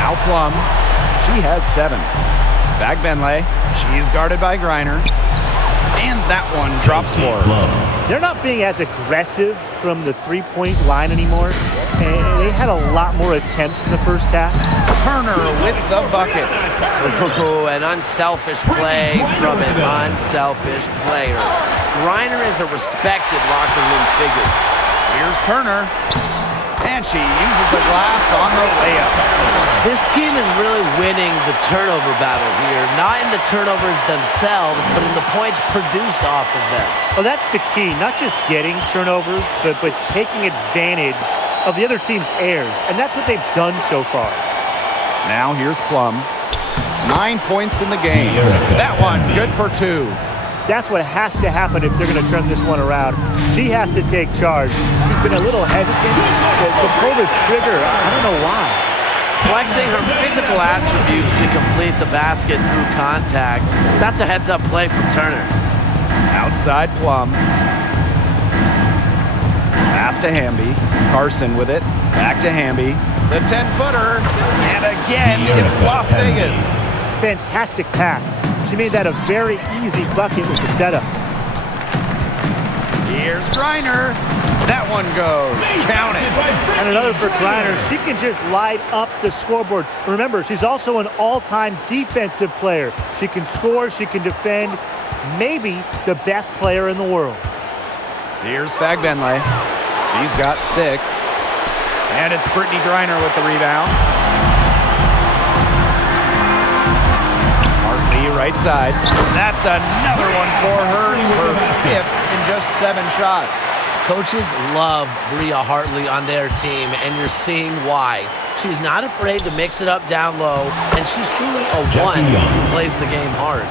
Now Plum. She has 7. Fagbenle. She's guarded by Griner. And that one drops for her. They're not being as aggressive from the three-point line anymore. And they had a lot more attempts in the first half. Turner with the bucket. Ooh, an unselfish play from an unselfish player. Griner is a respected locker room figure. Here's Turner. And she uses the glass on the layup. This team is really winning the turnover battle here. Not in the turnovers themselves, but in the points produced off of them. Well, that's the key. Not just getting turnovers, but taking advantage of the other team's errors. And that's what they've done so far. Now here's Plum. 9 points in the game. That one, good for 2. That's what has to happen if they're going to turn this one around. She has to take charge. She's been a little hesitant to pull the trigger. I don't know why. Flexing her physical attributes to complete the basket through contact. That's a heads-up play from Turner. Outside Plum. Pass to Hamby. Carson with it. Back to Hamby. The 10-footer. And again, it's Las Vegas. Fantastic pass. She made that a very easy bucket with the setup. Here's Griner. That one goes. Count it. And another for Griner. She can just light up the scoreboard. Remember, she's also an all-time defensive player. She can score, she can defend. Maybe the best player in the world. Here's Fagbenle. She's got 6. And it's Brittany Griner with the rebound. Hartley right side. That's another one for her. Her 5th in just 7 shots. Coaches love Bria Hartley on their team, and you're seeing why. She's not afraid to mix it up down low, and she's truly a one who plays the game hard.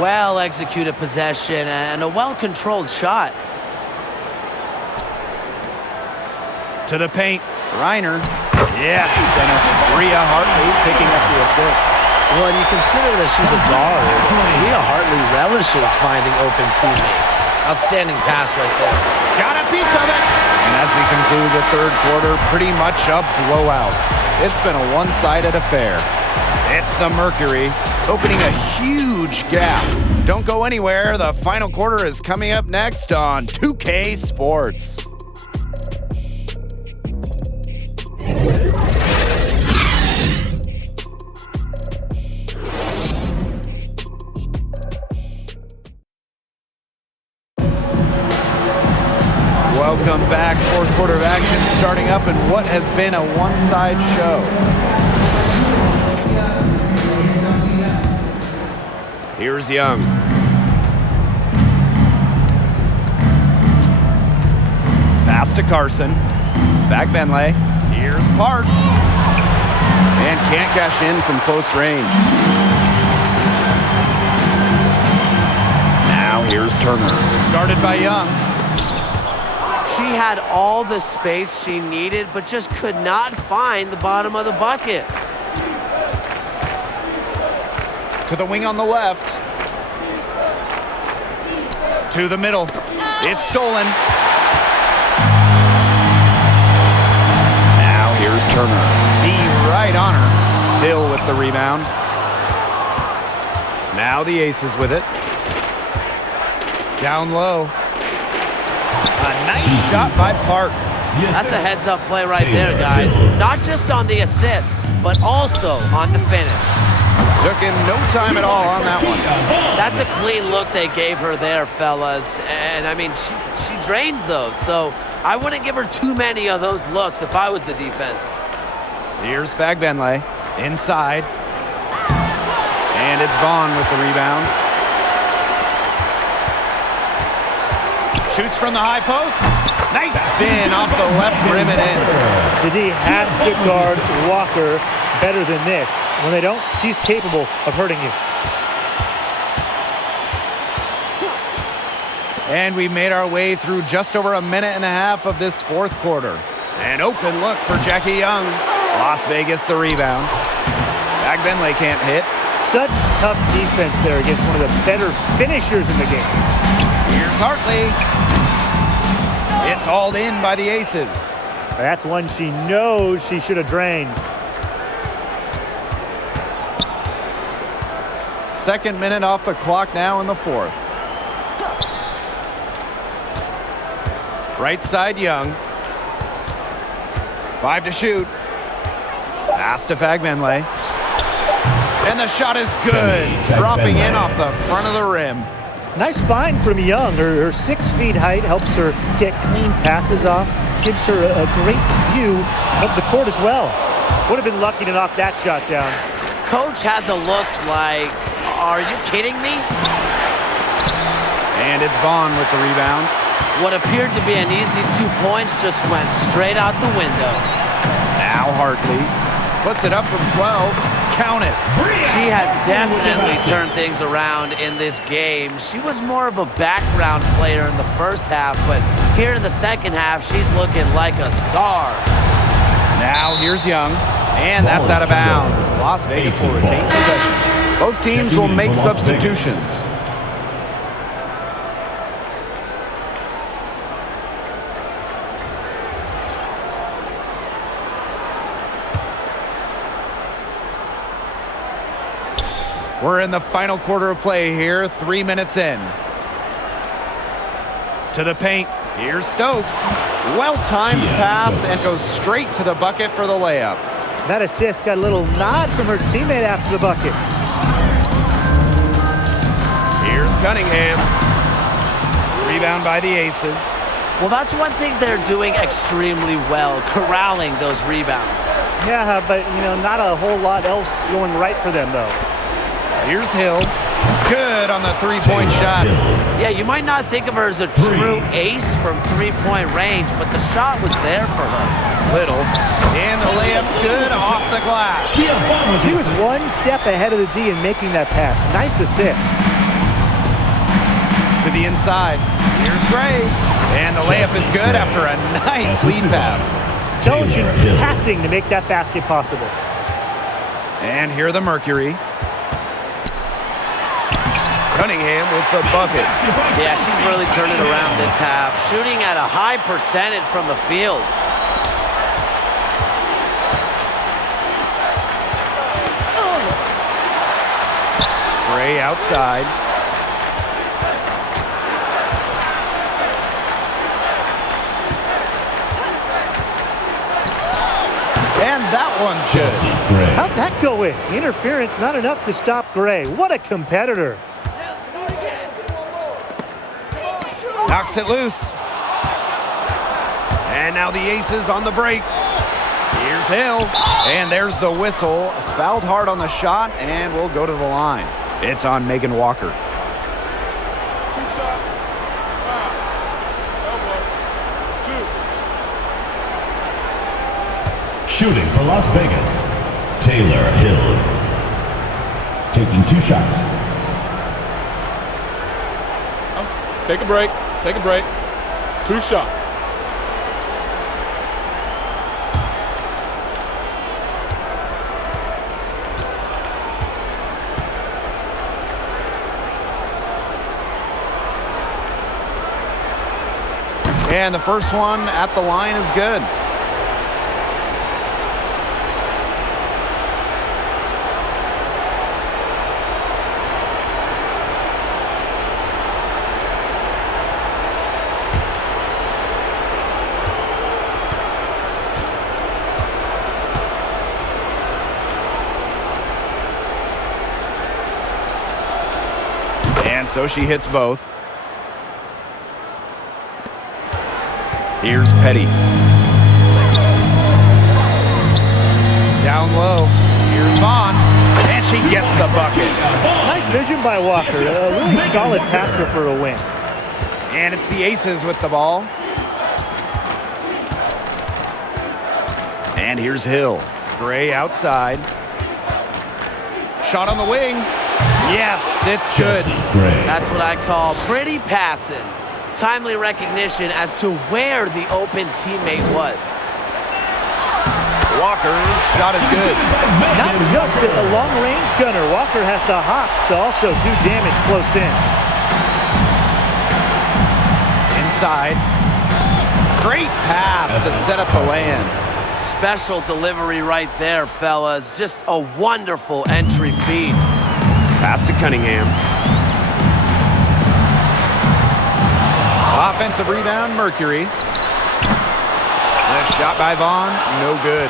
Well-executed possession and a well-controlled shot. To the paint. Griner. Yes, and it's Bria Hartley picking up the assist. Well, and you consider that she's a guard. Bria Hartley relishes finding open teammates. Outstanding pass right there. Got a piece of it. And as we conclude the 3rd quarter, pretty much a blowout. It's been a one-sided affair. It's the Mercury opening a huge gap. Don't go anywhere. The final quarter is coming up next on 2K Sports. what has been a one-side show. Here's Young. Pass to Carson. Back Benley. Here's Park. And can't cash in from close range. Now here's Turner. Guarded by Young. She had all the space she needed, but just could not find the bottom of the bucket. To the wing on the left. To the middle. It's stolen. Now here's Turner. The right on her. Hill with the rebound. Now the Aces with it. Down low. A nice shot by Park. That's a heads-up play right there, guys. Not just on the assist, but also on the finish. Took him no time at all on that one. That's a clean look they gave her there, fellas. And, I mean, she drains those, so I wouldn't give her too many of those looks if I was the defense. Here's Fagbenley. Inside. And it's Vaughn with the rebound. Shoots from the high post. Nice spin off the left rim and in. The D has to guard Walker better than this. When they don't, she's capable of hurting you. And we made our way through just over a minute and a half of this fourth quarter. An open look for Jackie Young. Las Vegas the rebound. Fagbenley can't hit. Such tough defense there against one of the better finishers in the game. Here's Hartley. It's hauled in by the Aces. That's one she knows she should have drained. Second minute off the clock now in the fourth. Right side Young. 5 to shoot. Pass to Fagbenley. And the shot is good. Dropping in off the front of the rim. Nice find from Young. Her 6 feet height helps her get clean passes off. Gives her a great view of the court as well. Would have been lucky to knock that shot down. Coach has a look like, are you kidding me? And it's Vaughn with the rebound. What appeared to be an easy 2 points just went straight out the window. Now Hartley puts it up from 12. Count it. She has definitely turned things around in this game. She was more of a background player in the first half, but here in the second half, she's looking like a star. Now here's Young, and that's out of bounds. Las Vegas will retain possession. Both teams will make substitutions. We're in the final quarter of play here, 3 minutes in. To the paint, here's Stokes. Well-timed pass and goes straight to the bucket for the layup. That assist got a little nod from her teammate after the bucket. Here's Cunningham. Rebound by the Aces. Well, that's one thing they're doing extremely well, corralling those rebounds. Yeah, but, not a whole lot else going right for them, though. Here's Hill. Good on the three-point shot. Yeah, you might not think of her as a true ace from three-point range, but the shot was there for her. Little. And the layup's good off the glass. She was one step ahead of the D in making that pass. Nice assist. To the inside. Here's Gray. And the layup is good after a nice lead pass. Intelligent passing to make that basket possible. And here the Mercury. Cunningham with the bucket. Yeah, she's really turned it around this half. Shooting at a high percentage from the field. Gray outside. And that one's good. How'd that go in? Interference not enough to stop Gray. What a competitor. Knocks it loose. And now the Aces on the break. Here's Hill, and there's the whistle. Fouled hard on the shot, and we'll go to the line. It's on Megan Walker. 2 shots. Foul. Elbow. 2. Shooting for Las Vegas, Taylor Hill. Taking 2 shots. Take a break. Take a break. 2 shots. And the first one at the line is good. And so she hits both. Here's Petty. Down low. Here's Vaughn. And she gets the bucket. Nice vision by Walker. A really solid passer for a win. And it's the Aces with the ball. And here's Hill. Gray outside. Shot on the wing. Yes, it's good. That's what I call pretty passing. Timely recognition as to where the open teammate was. Walker's shot is good. Not just a long-range gunner. Walker has the hops to also do damage close in. Inside. Great pass to set up the land. Special delivery right there, fellas. Just a wonderful entry feed. Pass to Cunningham. Offensive rebound, Mercury. The shot by Vaughn, no good.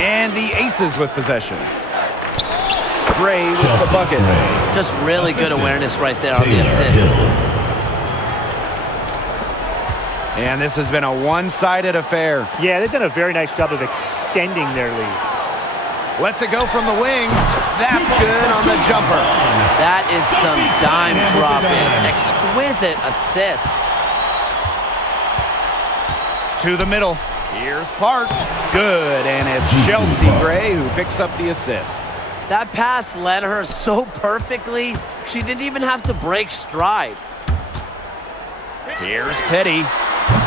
And the Aces with possession. Gray with the bucket. Just really good awareness right there on the assist. And this has been a one-sided affair. Yeah, they've done a very nice job of extending their lead. Lets it go from the wing. That's good on the jumper. That is some dime dropping. Exquisite assist. To the middle. Here's Park. Good, and it's Chelsea Gray who picks up the assist. That pass led her so perfectly, she didn't even have to break stride. Here's Petty.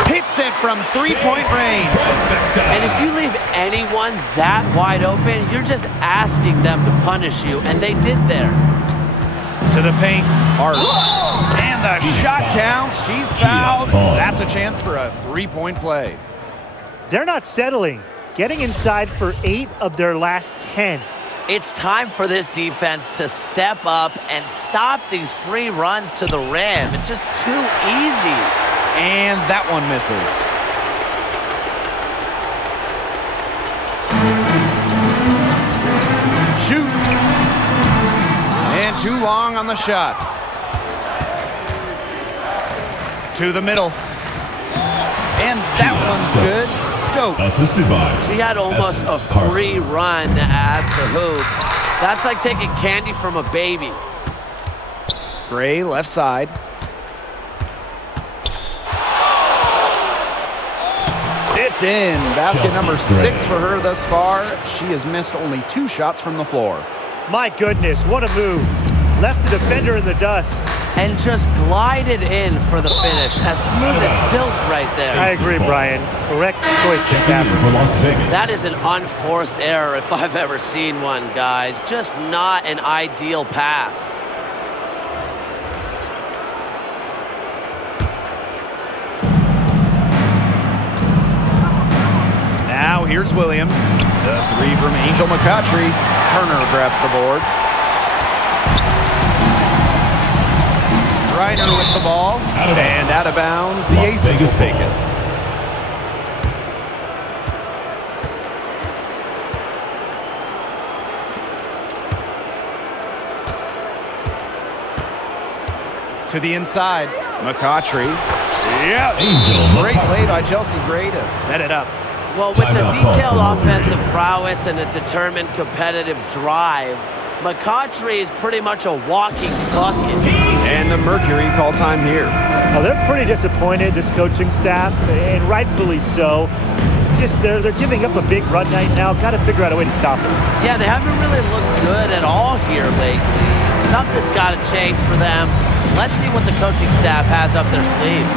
Hits it from three-point range. And if you leave anyone that wide open, you're just asking them to punish you, and they did there. To the paint, Hart. And the shot counts. She's fouled. That's a chance for a three-point play. They're not settling. Getting inside for 8 of their last 10. It's time for this defense to step up and stop these free runs to the rim. It's just too easy. And that one misses. Shoots. And too long on the shot. To the middle. And that one's good. Stokes. Assisted by. She had almost a free run at the hoop. That's like taking candy from a baby. Gray left side. It's in. Basket number 6 for her thus far. She has missed only 2 shots from the floor. My goodness, what a move. Left the defender in the dust. And just glided in for the finish. As smooth as silk right there. I agree, Brian. Correct choice in that. For Las Vegas. That is an unforced error if I've ever seen one, guys. Just not an ideal pass. Now here's Williams. The 3 from Angel McCoughtry. Turner grabs the board. Ryder with the ball. And out of bounds. The Aces will take it. To the inside. McCoughtry. Yes. Angel Great play by Chelsea Gray to set it up. Well, with the detailed offensive prowess and a determined competitive drive, McCautry is pretty much a walking bucket. And the Mercury call time here. Well, they're pretty disappointed, this coaching staff, and rightfully so. Just they're giving up a big run night now. Got to figure out a way to stop it. Yeah, they haven't really looked good at all here lately. Something's got to change for them. Let's see what the coaching staff has up their sleeve.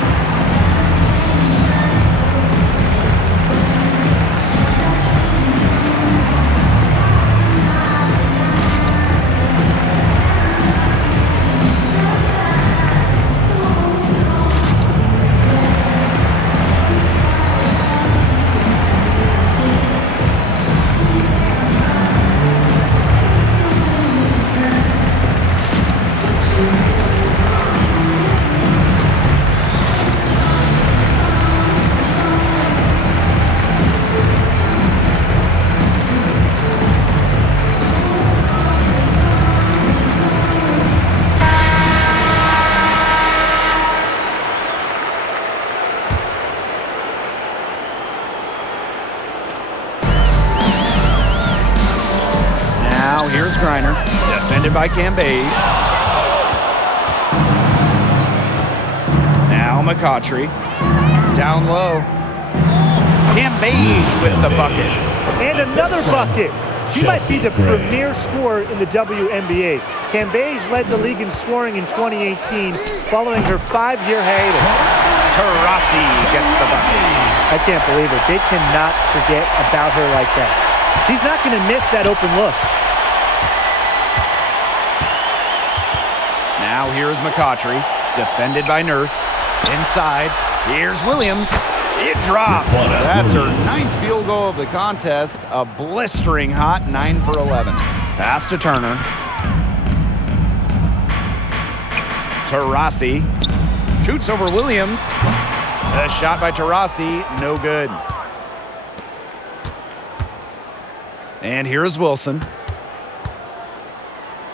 Here's Griner, defended by Cambage. Now McCautry, down low. Cambage with the bucket. And another bucket. She might be the premier scorer in the WNBA. Cambage led the league in scoring in 2018 following her 5-year hiatus. Taurasi gets the bucket. I can't believe it. They cannot forget about her like that. She's not going to miss that open look. Now here's McCautry, defended by Nurse. Inside, here's Williams. It drops. That's her 9th field goal of the contest. A blistering hot 9 for 11. Pass to Turner. Taurasi shoots over Williams. A shot by Taurasi, no good. And here's Wilson.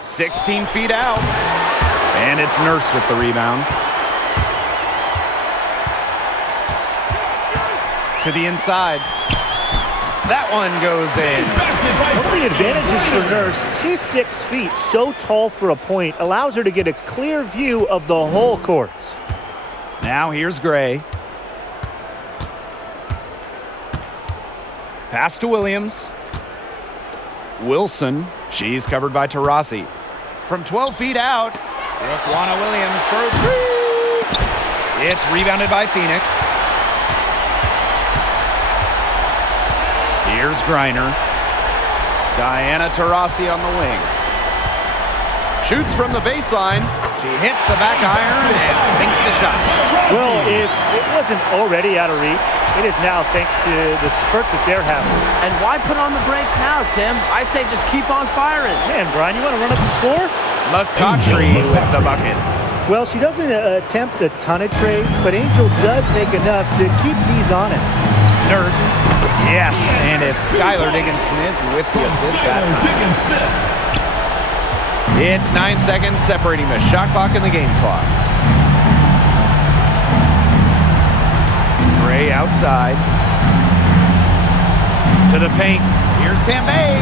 16 feet out. And it's Nurse with the rebound. To the inside. That one goes in. One of the advantages for Nurse, she's 6 feet, so tall for a point, allows her to get a clear view of the whole courts. Now here's Gray. Pass to Williams. Wilson, she's covered by Taurasi. From 12 feet out, Roquana Williams for 3. It's rebounded by Phoenix. Here's Griner. Diana Taurasi on the wing. Shoots from the baseline. She hits the back iron and sinks the shot. Well, if it wasn't already out of reach, it is now thanks to the spurt that they're having. And why put on the brakes now, Tim? I say just keep on firing. Man, Brian, you want to run up the score? McCautry with the bucket. Well, she doesn't attempt a ton of trades, but Angel does make enough to keep these honest. Nurse. Yes, and it's Skylar Diggins-Smith with the assist that time. It's 9 seconds separating the shot clock and the game clock. Gray outside. To the paint. Here's Cambage.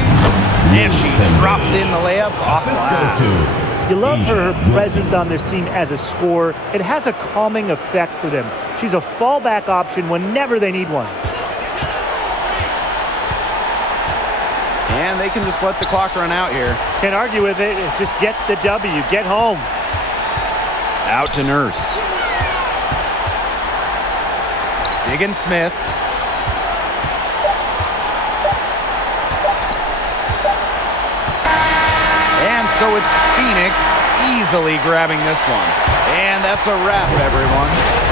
And she drops in the layup off the glass. You love her presence on this team as a scorer. It has a calming effect for them. She's a fallback option whenever they need one. And they can just let the clock run out here. Can't argue with it. Just get the W. Get home. Out to Nurse. Diggins-Smith. And so it's Phoenix easily grabbing this one. And that's a wrap, everyone.